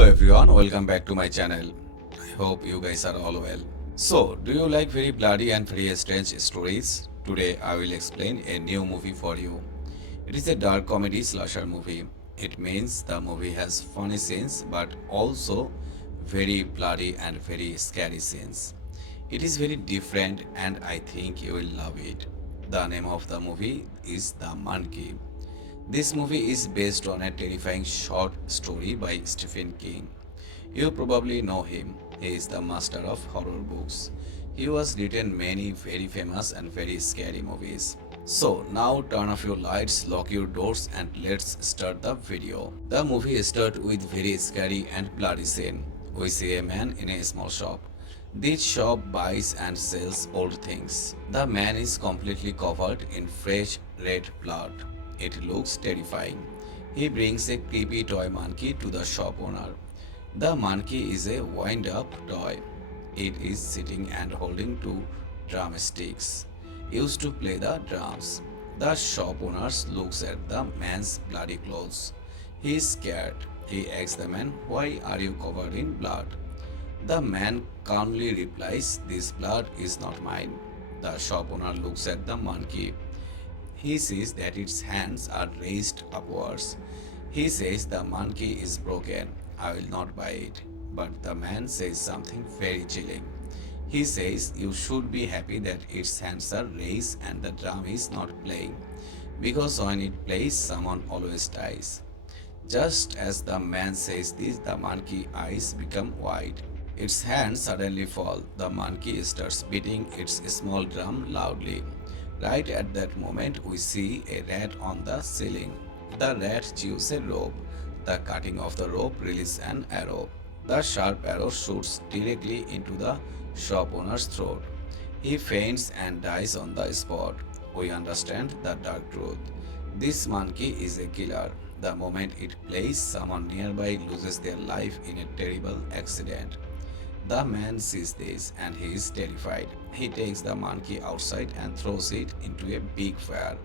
Hello everyone, welcome back to my channel. I hope you guys are all well. So, do you like very bloody and very strange stories? Today I will explain a new movie for you. It is a dark comedy slasher movie. It means the movie has funny scenes but also very bloody and very scary scenes. It is very different and I think you will love it. The name of the movie is The Monkey. This movie is based on a terrifying short story by Stephen King. You probably know him. He is the master of horror books. He has written many very famous and very scary movies. So now turn off your lights, lock your doors and let's start the video. The movie starts with very scary and bloody scene. We see a man in a small shop. This shop buys and sells old things. The man is completely covered in fresh red blood. It looks terrifying. He brings a creepy toy monkey to the shop owner. The monkey is a wind-up toy. It is sitting and holding two drumsticks, used to play the drums. The shop owner looks at the man's bloody clothes. He is scared. He asks the man, "Why are you covered in blood?" The man calmly replies, "This blood is not mine." The shop owner looks at the monkey. He sees that its hands are raised upwards. He says the monkey is broken. I will not buy it. But the man says something very chilling. He says you should be happy that its hands are raised and the drum is not playing. Because when it plays, someone always dies. Just as the man says this, the monkey eyes become wide. Its hands suddenly fall. The monkey starts beating its small drum loudly. Right at that moment, we see a rat on the ceiling. The rat chews a rope. The cutting of the rope releases an arrow. The sharp arrow shoots directly into the shop owner's throat. He faints and dies on the spot. We understand the dark truth. This monkey is a killer. The moment it plays, someone nearby loses their life in a terrible accident. The man sees this and he is terrified. He takes the monkey outside and throws it into a big fire.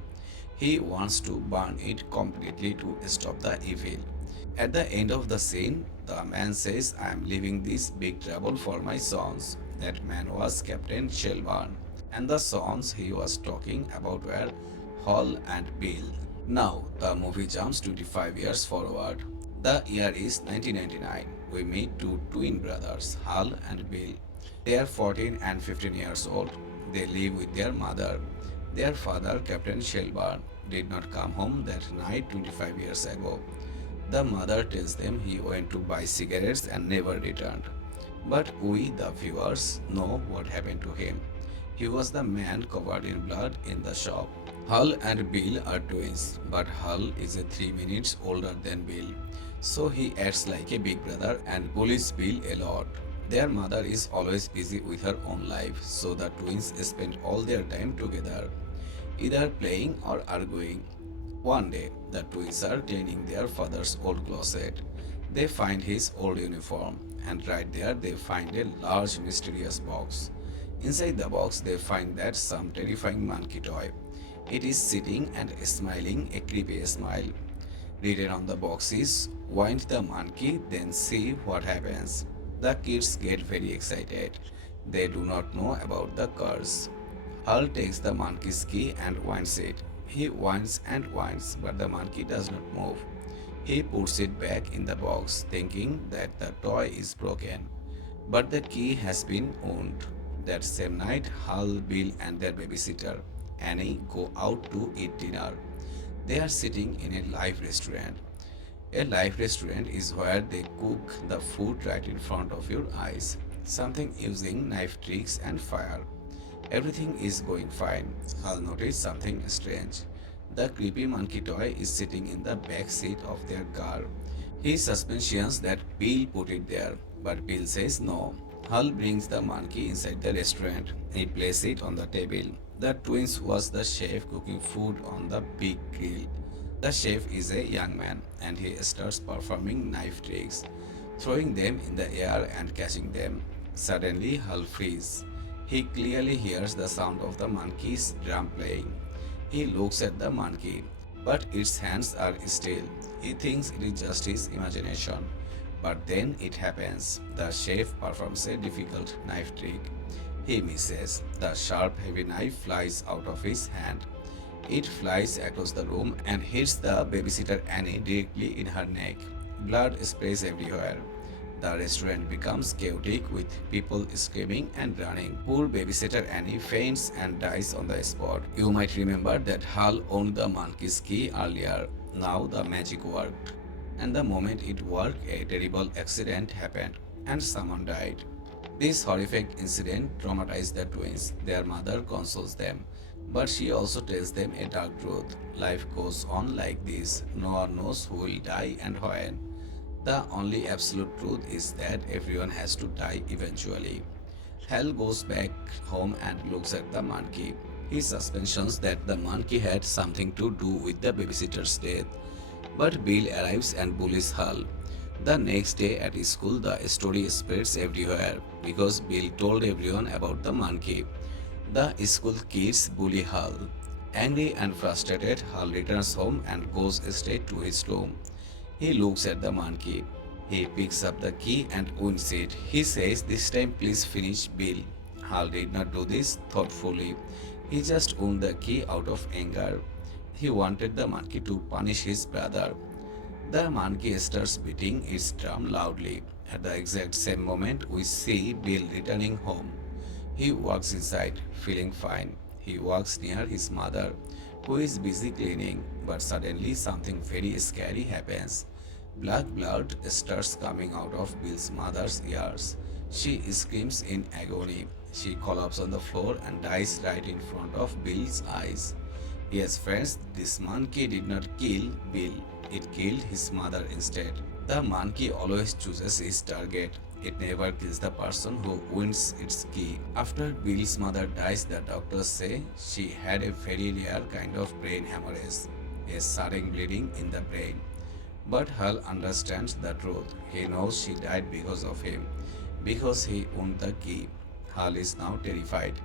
He wants to burn it completely to stop the evil. At the end of the scene, the man says, "I am leaving this big trouble for my sons." That man was Captain Shelburne, and the sons he was talking about were Hal and Bill. Now, the movie jumps 25 years forward. The year is 1999. We meet two twin brothers, Hal and Bill. They are 14 and 15 years old. They live with their mother. Their father, Captain Shelburne, did not come home that night 25 years ago. The mother tells them he went to buy cigarettes and never returned. But we, the viewers, know what happened to him. He was the man covered in blood in the shop. Hal and Bill are twins, but Hal is a 3 minutes older than Bill. So he acts like a big brother and bullies Bill a lot. Their mother is always busy with her own life, so the twins spend all their time together, either playing or arguing. One day, the twins are cleaning their father's old closet. They find his old uniform, and right there they find a large mysterious box. Inside the box, they find that some terrifying monkey toy. It is sitting and smiling a creepy smile. Written on the box is, "Wind the monkey, then see what happens." The kids get very excited. They do not know about the curse. Hal takes the monkey's key and winds it. He winds and winds, but the monkey does not move. He puts it back in the box, thinking that the toy is broken. But the key has been wound. That same night, Hal, Bill, and their babysitter, Annie, go out to eat dinner. They are sitting in a live restaurant. A live restaurant is where they cook the food right in front of your eyes, something using knife tricks and fire. Everything is going fine. Hal noticed something strange. The creepy monkey toy is sitting in the back seat of their car. He is suspicious that Bill put it there, but Bill says no. Hal brings the monkey inside the restaurant. He places it on the table. The twins watch the chef cooking food on the big grill. The chef is a young man and he starts performing knife tricks, throwing them in the air and catching them. Suddenly, Hal freezes. He clearly hears the sound of the monkey's drum playing. He looks at the monkey, but its hands are still. He thinks it is just his imagination. But then it happens. The chef performs a difficult knife trick. He misses. The sharp, heavy knife flies out of his hand. It flies across the room and hits the babysitter Annie directly in her neck. Blood sprays everywhere. The restaurant becomes chaotic with people screaming and running. Poor babysitter Annie faints and dies on the spot. You might remember that Hal owned the monkey's key earlier. Now the magic worked. And the moment it worked, a terrible accident happened and someone died. This horrific incident traumatized the twins. Their mother consoles them, but she also tells them a dark truth. Life goes on like this. No one knows who will die and when. The only absolute truth is that everyone has to die eventually. Hal goes back home and looks at the monkey. He suspicions that the monkey had something to do with the babysitter's death. But Bill arrives and bullies Hal. The next day at school, the story spreads everywhere because Bill told everyone about the monkey. The school kids bully Hal. Angry and frustrated, Hal returns home and goes straight to his room. He looks at the monkey. He picks up the key and owns it. He says, "This time, please finish, Bill." Hal did not do this thoughtfully. He just owned the key out of anger. He wanted the monkey to punish his brother. The monkey starts beating its drum loudly. At the exact same moment, we see Bill returning home. He walks inside, feeling fine. He walks near his mother, who is busy cleaning, but suddenly something very scary happens. Black blood starts coming out of Bill's mother's ears. She screams in agony. She collapses on the floor and dies right in front of Bill's eyes. Yes, friends, this monkey did not kill Bill, it killed his mother instead. The monkey always chooses its target. It never kills the person who wins its key. After Bill's mother dies, the doctors say she had a very rare kind of brain hemorrhage, a sudden bleeding in the brain. But Hal understands the truth. He knows she died because of him, because he owned the key. Hal is now terrified.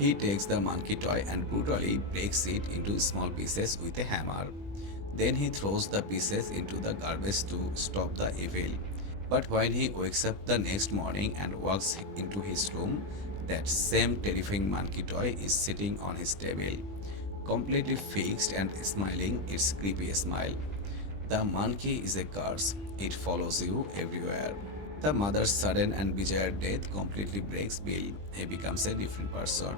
He takes the monkey toy and brutally breaks it into small pieces with a hammer. Then he throws the pieces into the garbage to stop the evil. But when he wakes up the next morning and walks into his room, that same terrifying monkey toy is sitting on his table, completely fixed and smiling its creepy smile. The monkey is a curse. It follows you everywhere. The mother's sudden and bizarre death completely breaks Bill. He becomes a different person.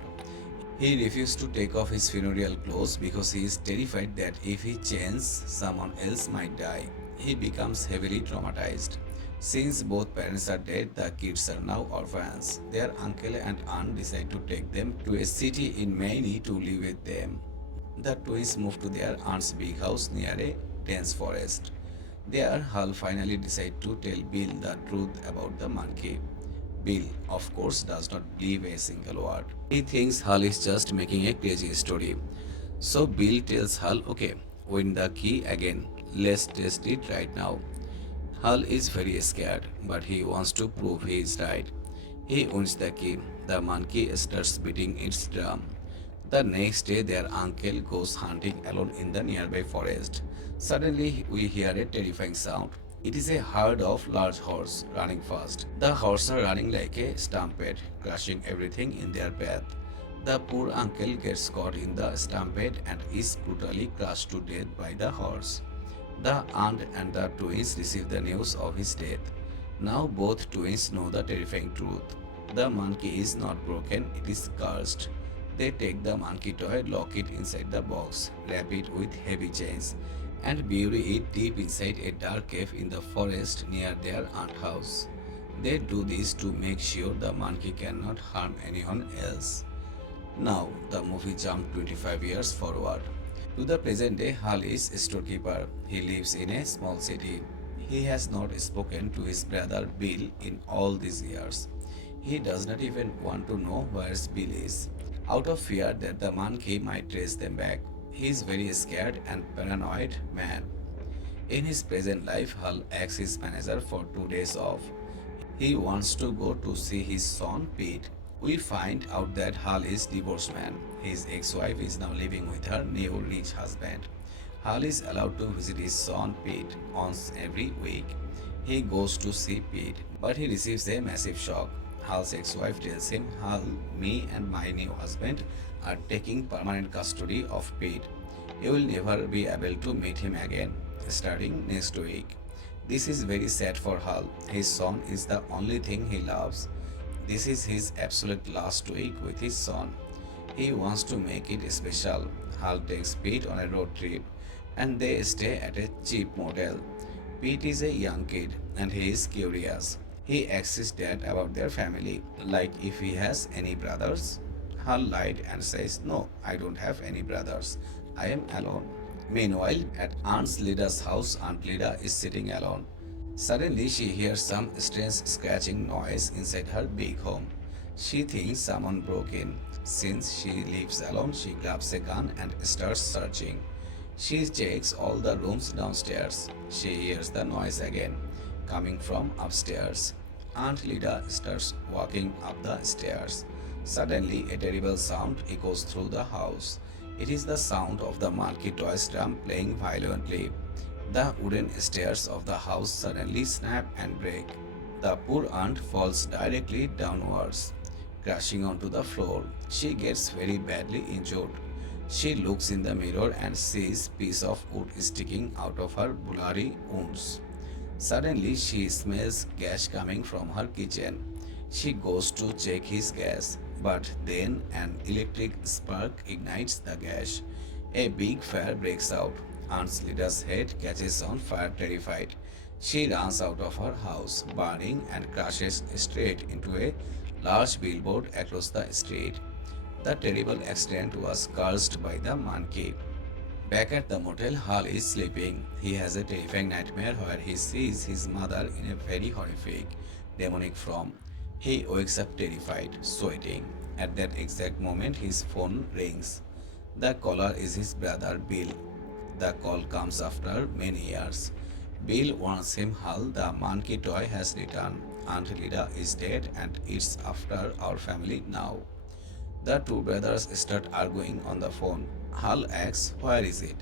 He refuses to take off his funeral clothes because he is terrified that if he changes, someone else might die. He becomes heavily traumatized. Since both parents are dead, the kids are now orphans. Their uncle and aunt decide to take them to a city in Maine to live with them. The twins move to their aunt's big house near a dense forest. There, Hal finally decides to tell Bill the truth about the monkey. Bill, of course, does not believe a single word. He thinks Hal is just making a crazy story. So Bill tells Hal, "Okay, win the key again. Let's test it right now." Hal is very scared, but he wants to prove he is right. He wins the key. The monkey starts beating its drum. The next day, their uncle goes hunting alone in the nearby forest. Suddenly, we hear a terrifying sound. It is a herd of large horses running fast. The horses are running like a stampede, crushing everything in their path. The poor uncle gets caught in the stampede and is brutally crushed to death by the horse. The aunt and the twins receive the news of his death. Now both twins know the terrifying truth. The monkey is not broken, it is cursed. They take the monkey toy, lock it inside the box, wrap it with heavy chains, and bury it deep inside a dark cave in the forest near their aunt's house. They do this to make sure the monkey cannot harm anyone else. Now, the movie jumped 25 years forward. To the present day, Hal is a storekeeper. He lives in a small city. He has not spoken to his brother Bill in all these years. He does not even want to know where Bill is, out of fear that the monkey might trace them back. He is very scared and paranoid man. In his present life, Hal asks his manager for 2 days off. He wants to go to see his son Pete. We find out that Hal is divorced man. His ex-wife is now living with her new rich husband. Hal is allowed to visit his son Pete once every week. He goes to see Pete, but he receives a massive shock. Hal's ex-wife tells him, Hal, me and my new husband are taking permanent custody of Pete. You will never be able to meet him again, starting next week. This is very sad for Hal. His son is the only thing he loves. This is his absolute last week with his son. He wants to make it special. Hal takes Pete on a road trip and they stay at a cheap motel. Pete is a young kid and he is curious. He asks his dad about their family, like if he has any brothers. Hal lied and says, No, I don't have any brothers. I am alone. Meanwhile, at Aunt Lida's house, Aunt Lida is sitting alone. Suddenly, she hears some strange scratching noise inside her big home. She thinks someone broke in. Since she lives alone, she grabs a gun and starts searching. She checks all the rooms downstairs. She hears the noise again, coming from upstairs. Aunt Lida starts walking up the stairs. Suddenly, a terrible sound echoes through the house. It is the sound of the Marquee Toys drum playing violently. The wooden stairs of the house suddenly snap and break. The poor aunt falls directly downwards, crashing onto the floor. She gets very badly injured. She looks in the mirror and sees piece of wood sticking out of her bloody wounds. Suddenly, she smells gas coming from her kitchen. She goes to check his gas, but then an electric spark ignites the gas. A big fire breaks out. Aunt Lida's head catches on fire, terrified. She runs out of her house, burning, and crashes straight into a large billboard across the street. The terrible accident was caused by the monkey. Back at the motel, Hal is sleeping. He has a terrifying nightmare where he sees his mother in a very horrific, demonic form. He wakes up terrified, sweating. At that exact moment, his phone rings. The caller is his brother Bill. The call comes after many years. Bill warns him Hal, the monkey toy, has returned. Aunt Lida is dead and it's after our family now. The two brothers start arguing on the phone. Hal asks, Where is it?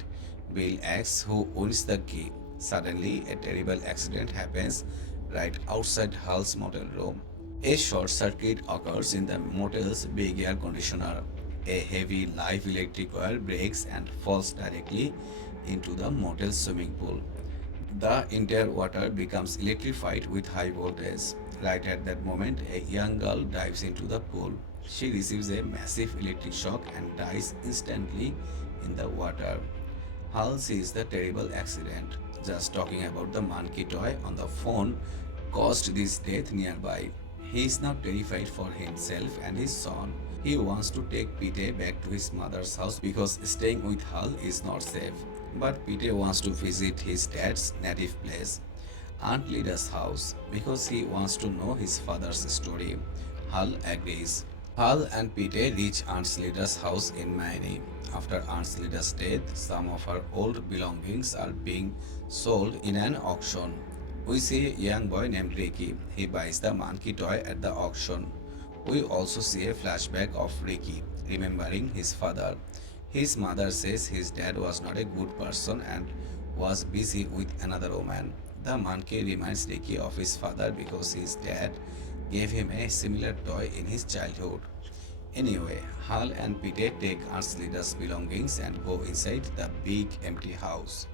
Bill asks, Who owns the key? Suddenly, a terrible accident happens right outside Hal's motel room. A short circuit occurs in the motel's big air conditioner. A heavy live electric wire breaks and falls directly into the motel's swimming pool. The entire water becomes electrified with high voltage. Right at that moment, a young girl dives into the pool. She receives a massive electric shock and dies instantly in the water. Hal sees the terrible accident. Just talking about the monkey toy on the phone caused this death nearby. He is now terrified for himself and his son. He wants to take Pete back to his mother's house because staying with Hal is not safe. But Pete wants to visit his dad's native place, Aunt Lida's house, because he wants to know his father's story. Hal agrees. Hal and Pete reach Aunt Lida's house in Miami. After Aunt Lida's death, some of her old belongings are being sold in an auction. We see a young boy named Ricky. He buys the monkey toy at the auction. We also see a flashback of Ricky remembering his father. His mother says his dad was not a good person and was busy with another woman. The monkey reminds Ricky of his father because his dad gave him a similar toy in his childhood. Anyway, Hal and Pete take Aunt Lida's belongings and go inside the big empty house.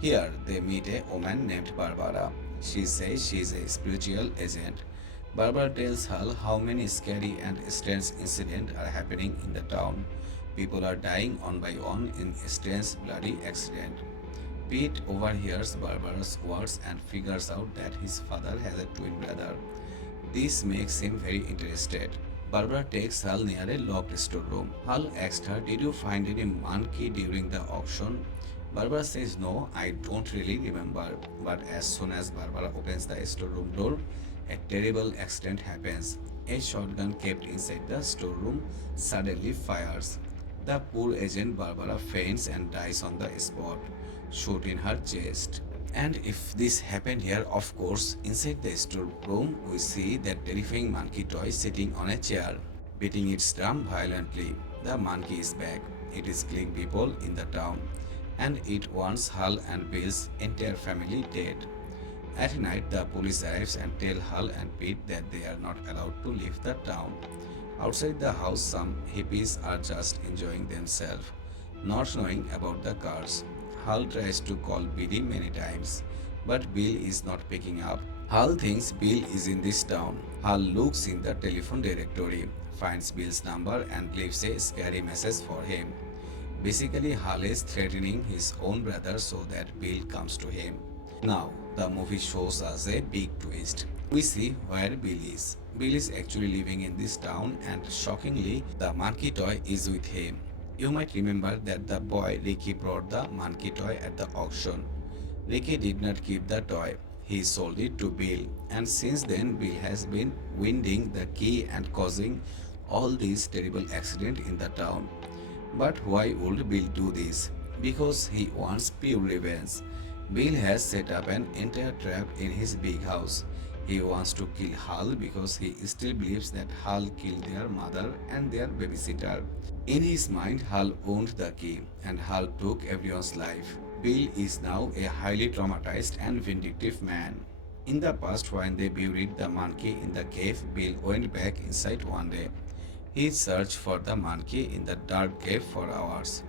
Here they meet a woman named Barbara. She says she is a spiritual agent. Barbara tells Hal how many scary and strange incidents are happening in the town. People are dying one by one in strange bloody accident. Pete overhears Barbara's words and figures out that his father has a twin brother. This makes him very interested. Barbara takes Hal near a locked storeroom. Hal asks her, Did you find any monkey during the auction? Barbara says, No, I don't really remember. But as soon as Barbara opens the storeroom door, a terrible accident happens. A shotgun kept inside the storeroom suddenly fires. The poor agent Barbara faints and dies on the spot, shot in her chest. And if this happened here, of course, inside the storeroom, we see that terrifying monkey toy sitting on a chair, beating its drum violently. The monkey is back. It is killing people in the town, and it wants Hal and Bill's entire family dead. At night, the police arrives and tell Hal and Pete that they are not allowed to leave the town. Outside the house, some hippies are just enjoying themselves, not knowing about the cars. Hal tries to call Billy many times, but Bill is not picking up. Hal thinks Bill is in this town. Hal looks in the telephone directory, finds Bill's number, and leaves a scary message for him. Basically, Hal is threatening his own brother so that Bill comes to him. Now, the movie shows us a big twist. We see where Bill is. Bill is actually living in this town, and shockingly, the monkey toy is with him. You might remember that the boy Ricky brought the monkey toy at the auction. Ricky did not keep the toy. He sold it to Bill, and since then Bill has been winding the key and causing all these terrible accidents in the town. But why would Bill do this? Because he wants pure revenge. Bill has set up an entire trap in his big house. He wants to kill Hal because he still believes that Hal killed their mother and their babysitter. In his mind, Hal owned the key and Hal took everyone's life. Bill is now a highly traumatized and vindictive man. In the past, when they buried the monkey in the cave, Bill went back inside one day. He searched for the monkey in the dark cave for hours.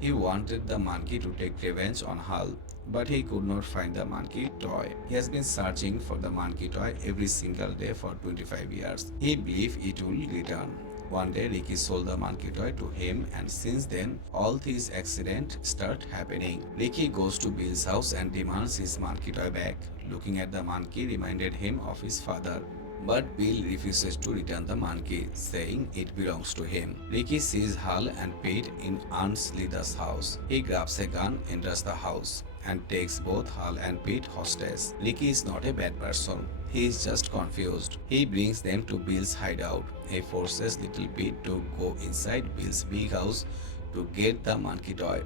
He wanted the monkey to take revenge on Hal, but he could not find the monkey toy. He has been searching for the monkey toy every single day for 25 years. He believed it will return. One day Ricky sold the monkey toy to him, and since then all these accidents start happening. Ricky goes to Bill's house and demands his monkey toy back. Looking at the monkey reminded him of his father. But Bill refuses to return the monkey, saying it belongs to him. Ricky sees Hal and Pete in Aunt Lida's house. He grabs a gun, enters the house, and takes both Hal and Pete hostage. Ricky is not a bad person. He is just confused. He brings them to Bill's hideout. He forces little Pete to go inside Bill's big house to get the monkey toy.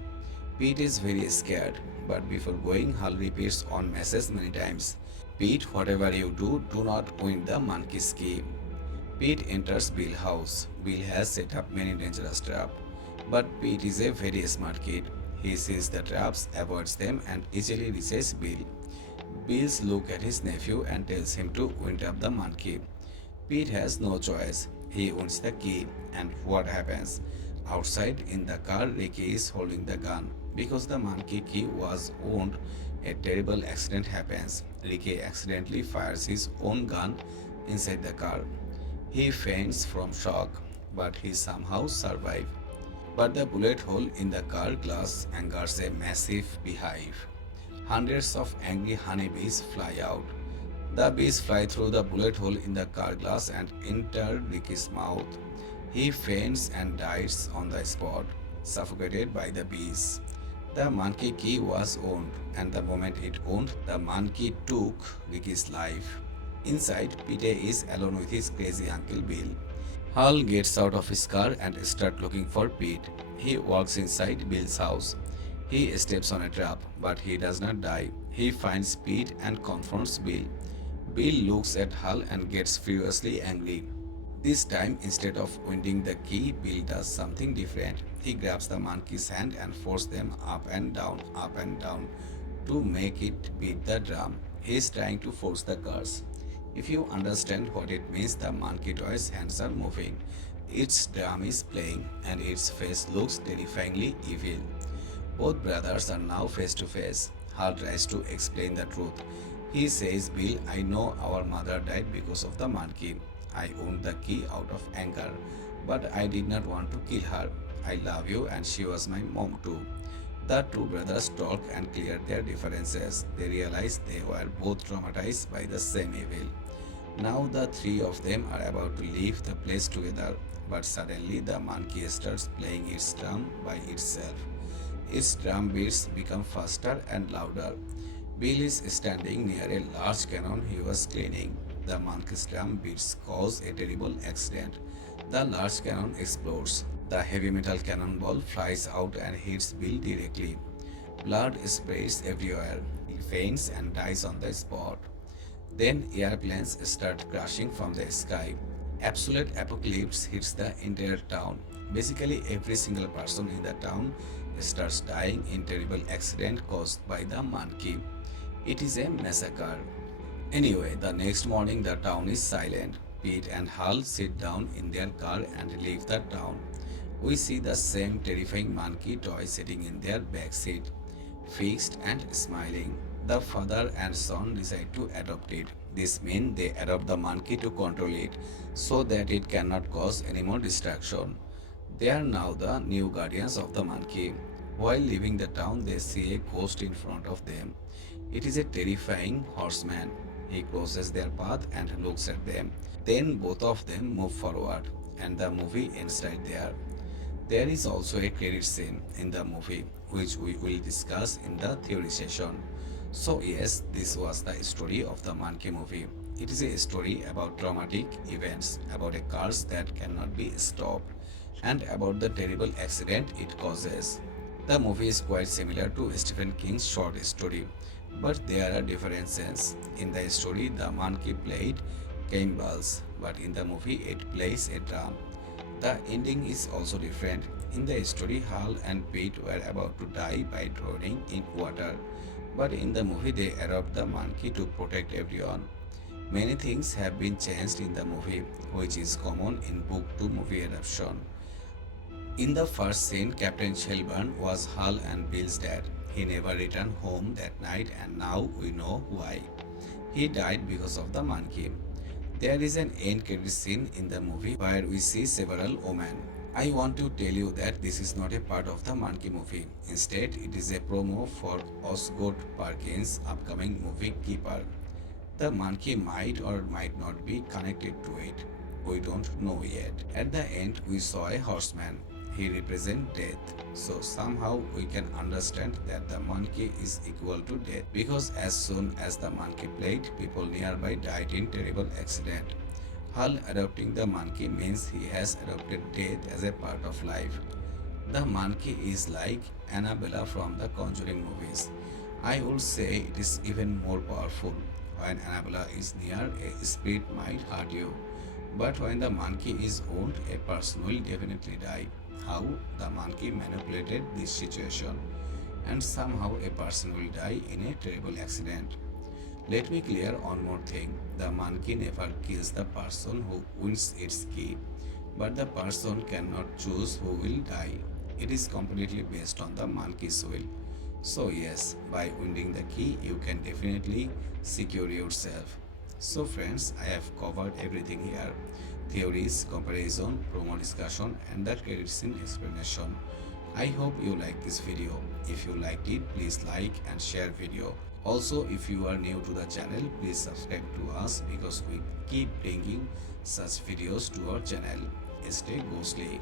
Pete is very scared, but before going, Hal repeats on message many times. Pete, whatever you do, do not win the monkey's key. Pete enters Bill's house. Bill has set up many dangerous traps, but Pete is a very smart kid. He sees the traps, avoids them, and easily reaches Bill. Bill looks at his nephew and tells him to wind up the monkey. Pete has no choice. He wins the key, and what happens? Outside in the car, Ricky is holding the gun. Because the monkey key was owned, a terrible accident happens. Ricky accidentally fires his own gun inside the car. He faints from shock, but he somehow survives. But the bullet hole in the car glass angers a massive beehive. Hundreds of angry honeybees fly out. The bees fly through the bullet hole in the car glass and enter Ricky's mouth. He faints and dies on the spot, suffocated by the bees. The monkey key was owned, and the moment it owned, the monkey took Ricky's life. Inside, Pete is alone with his crazy Uncle Bill. Hal gets out of his car and starts looking for Pete. He walks inside Bill's house. He steps on a trap, but he does not die. He finds Pete and confronts Bill. Bill looks at Hal and gets furiously angry. This time, instead of winding the key, Bill does something different. He grabs the monkey's hand and forces them up and down to make it beat the drum. He is trying to force the cars. If you understand what it means, the monkey toy's hands are moving. Its drum is playing and its face looks terrifyingly evil. Both brothers are now face to face. Hal tries to explain the truth. He says, Bill, I know our mother died because of the monkey. I owned the key out of anger, but I did not want to kill her. I love you and she was my mom too. The two brothers talk and clear their differences. They realize they were both traumatized by the same evil. Now the three of them are about to leave the place together, but suddenly the monkey starts playing its drum by itself. Its drum beats become faster and louder. Bill is standing near a large cannon he was cleaning. The monkey's drum beats cause a terrible accident. The large cannon explodes. The heavy metal cannonball flies out and hits Bill directly. Blood sprays everywhere. He faints and dies on the spot. Then airplanes start crashing from the sky. Absolute apocalypse hits the entire town. Basically, every single person in the town starts dying in terrible accident caused by the monkey. It is a massacre. Anyway, the next morning the town is silent. Pete and Hal sit down in their car and leave the town. We see the same terrifying monkey toy sitting in their back seat, fixed and smiling. The father and son decide to adopt it. This means they adopt the monkey to control it so that it cannot cause any more distraction. They are now the new guardians of the monkey. While leaving the town, they see a ghost in front of them. It is a terrifying horseman. He crosses their path and looks at them. Then both of them move forward, and the movie ends right there. There is also a credit scene in the movie, which we will discuss in the theory session. So, yes, this was the story of the Monkey movie. It is a story about traumatic events, about a curse that cannot be stopped, and about the terrible accident it causes. The movie is quite similar to Stephen King's short story, but there are differences. In the story, the monkey played cymbals, but in the movie, it plays a drum. The ending is also different. In the story, Hal and Pete were about to die by drowning in water, but in the movie, they adopt the monkey to protect everyone. Many things have been changed in the movie, which is common in book to movie adaptation. In the first scene, Captain Shelburne was Hal and Bill's dad. He never returned home that night, and now we know why. He died because of the monkey. There is an end credit scene in the movie where we see several women. I want to tell you that this is not a part of the monkey movie. Instead, it is a promo for Osgood Perkins' upcoming movie Keeper. The monkey might or might not be connected to it. We don't know yet. At the end, we saw a horseman. He represents death. So somehow we can understand that the monkey is equal to death because as soon as the monkey played, people nearby died in terrible accident. Hull adopting the monkey means he has adopted death as a part of life. The monkey is like Annabella from the Conjuring movies. I would say it is even more powerful. When Annabella is near, a spirit might hurt you. But when the monkey is owned, a person will definitely die. How the monkey manipulated this situation, and somehow a person will die in a terrible accident. Let me clear one more thing. The monkey never kills the person who wins its key, but the person cannot choose who will die. It is completely based on the monkey's will. So, yes, by winning the key, you can definitely secure yourself. So, friends, I have covered everything here: theories, comparison, promo discussion, and the credit scene explanation. I hope you like this video. If you liked it, please like and share video. Also, if you are new to the channel, please subscribe to us because we keep bringing such videos to our channel. Stay ghostly.